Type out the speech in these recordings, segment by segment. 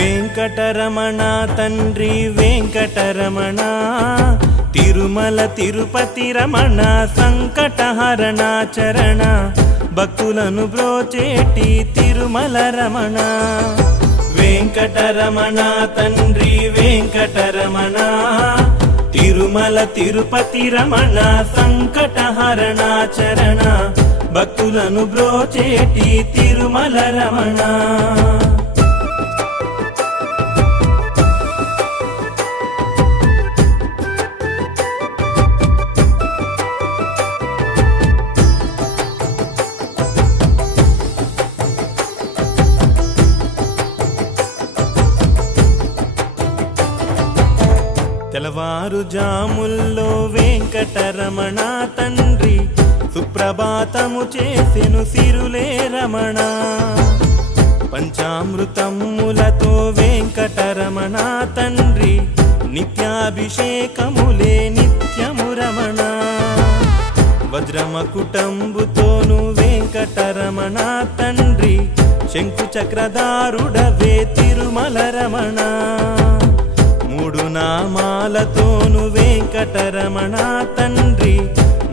వెంకటరమణ తండ్రి వెంకటరమణ, తిరుమల తిరుపతి రమణ, సంకటహరణ చరణ, భక్తులను బ్రోచేటి తిరుమల రమణ. వెంకటరమణ తండ్రి వెంకటరమణ, తిరుమల తిరుపతి రమణ, సంకటహరణ చరణ, భక్తులను బ్రోచేటి తిరుమల రమణ. తెల్లవారుజాముల్లో వెంకటరమణ తండ్రి, సుప్రభాతము చేసెను సిరులే రమణ. పంచామృతములతో వెంకటరమణ తండ్రి, నిత్యాభిషేకములే నిత్యము రమణ. వజ్రమకుటంబుతోను వెంకటరమణ తండ్రి, శంకు చక్రధారుడవే తిరుమల రమణ. మూడు నామాలతోను వెంకటరమణ తండ్రి,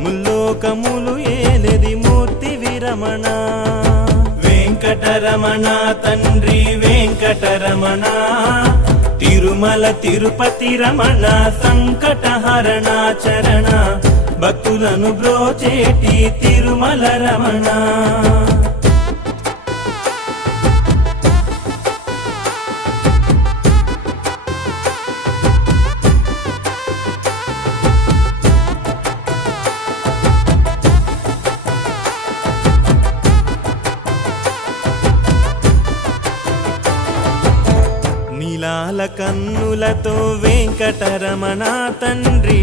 ముల్లోకములు ఏలెది మూర్తి విరమణ. వెంకటరమణ తండ్రి వెంకటరమణ, తిరుమల తిరుపతి రమణ, సంకటహరణ చరణ, భక్తులను బ్రోచేటి తిరుమల రమణ. నీలాల కన్నులతో వెంకటరమణ తండ్రి,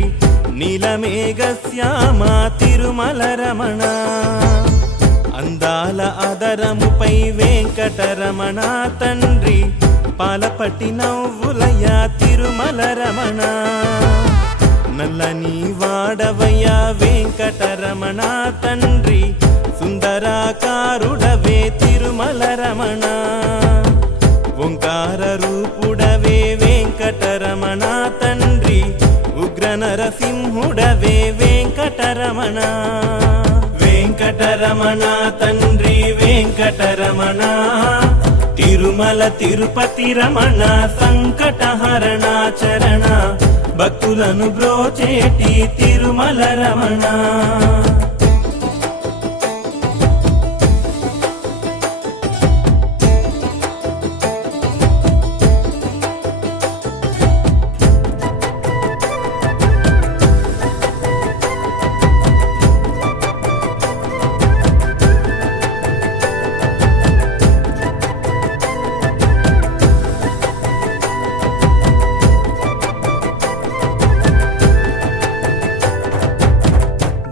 నీలమేఘశ్యామ తిరుమల రమణ. అందాల అదరముపై వెంకటరమణ తండ్రి, పాలపట్టి నవ్వులయ తిరుమల రమణ. నల్లని వాడవయ్య వెంకటరమణ తండ్రి, సుందరాకారుడవే తిరుమల రమణ. ఓంకార రూపుడవే వెంకటరమణ తండ్రి, ఉగ్ర నరసింహుడవే వెంకటరమణ. వెంకటరమణ తండ్రి వెంకటరమణ, తిరుమల తిరుపతి రమణ, సంకటహరణ చరణ, భక్తులను బ్రోచేటి తిరుమల రమణ.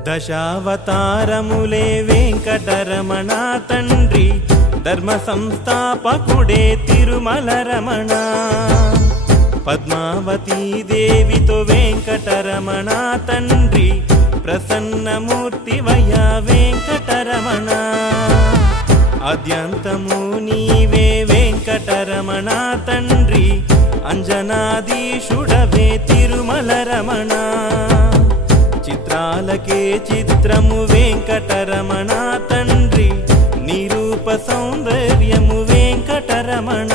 దశావతారములే వెంకటరమణ తండ్రి, ధర్మ సంస్థాపకుడే తిరుమల రమణ. పద్మావతీ దేవితో వెంకటరమణ తండ్రి, ప్రసన్నమూర్తివయ్య వెంకటరమణ. ఆద్యంతము నీవే వెంకటరమణ తండ్రి, అంజనాధీశుడవే తిరుమల రమణ. చిత్రాలకే చిత్రము వెంకటరమణ తండ్రి, నిరూప సౌందర్యము వెంకటరమణ.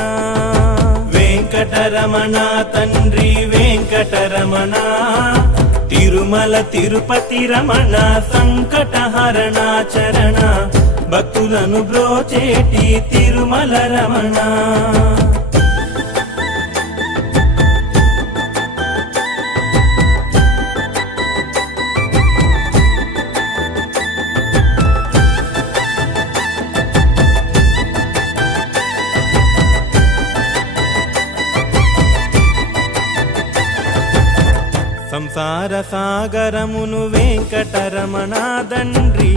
వెంకటరమణ తండ్రి వెంకటరమణ, తిరుమల తిరుపతి రమణ, సంకటహరణ చరణ, భక్తులను బ్రోచేటి తిరుమల రమణ. సంసార సాగరమును వెంకటరమణ తండ్రి,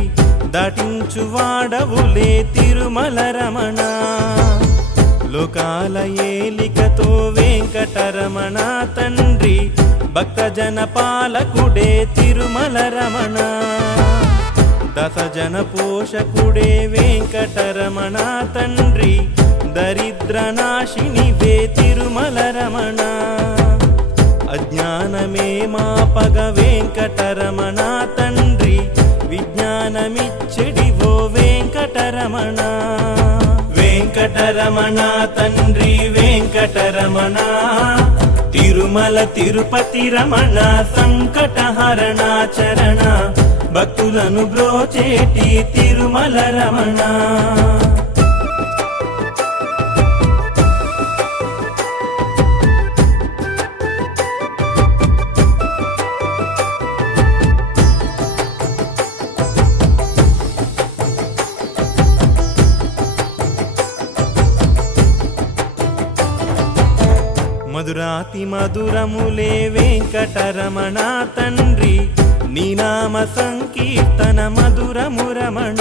దాటించువాడవులే తిరుమల రమణ. లోకాల ఏలికతో వెంకటరమణ తండ్రి, భక్తజన పాలకుడే తిరుమల రమణ. దశజన పోషకుడే వెంకటరమణ తండ్రి దరిద్ర నాశినివే తిరుమల రమణ అజ్ఞానమే మాపగ వెంకటరమణ తండ్రి విజ్ఞానమిచ్చడివో వెంకటరమణ వెంకటరమణ తండ్రి వెంకటరమణ తిరుమల తిరుపతి రమణ సంకటహరణ చరణ భక్తులను బ్రోచేటి తిరుమల రమణ మధురాతి మధురములే వెంకటరమణ తండ్రి నీ నామ సంకీర్తన మధురము రమణ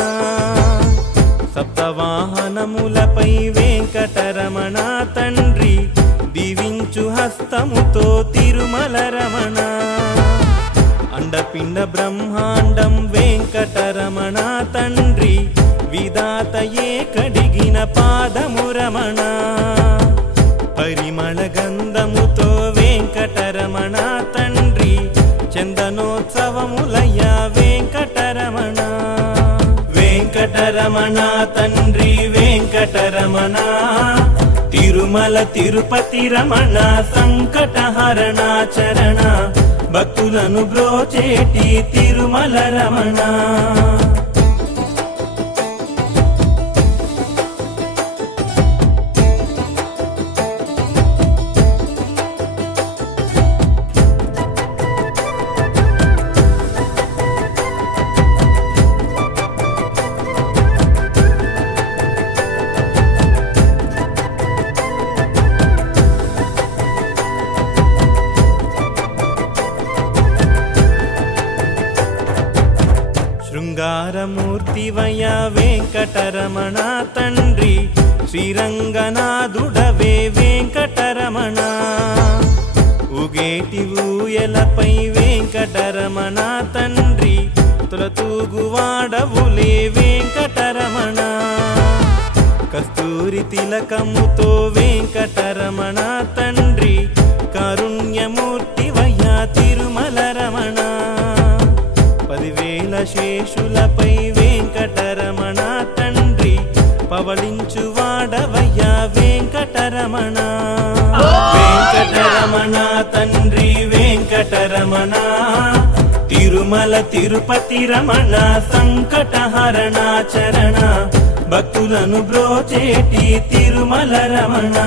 సప్తవాహనములపై వెంకటరమణ తండ్రి దీవించు హస్తముతో తిరుమల రమణ అండపిండ బ్రహ్మాండం వెంకటరమణ తండ్రి విధాతయే కడిగిన పాదము రమణ పరిమళ గంధముతో వెంకటరమణ తండ్రి చందనోత్సవములయ వెంకటరమణ వెంకటరమణ తండ్రి వెంకటరమణ తిరుమల తిరుపతి రమణ సంకటహరణ చరణ భక్తులను బ్రోచేటి తిరుమల రమణ శృంగారమూర్తివయ వెంకటరమణ తండ్రి శ్రీరంగనాథుడవే వెంకటరమణ ఉగేటి ఊయలపై వెంకటరమణ తండ్రి తులతూగువాడవులే వెంకటరమణ కస్తూరి తిలకముతో వెంకటరమణ తండ్రి కారుణ్యమూర్తివయ తిరుమల రమణ 10,000 శేషులపై వెంకటరమణ తండ్రి పవళించు వాడవయ్య వెంకటరమణ వెంకటరమణ తండ్రి వెంకటరమణ తిరుమల తిరుపతి రమణ సంకటహరణ చరణ భక్తులను బ్రోచేటి తిరుమల రమణ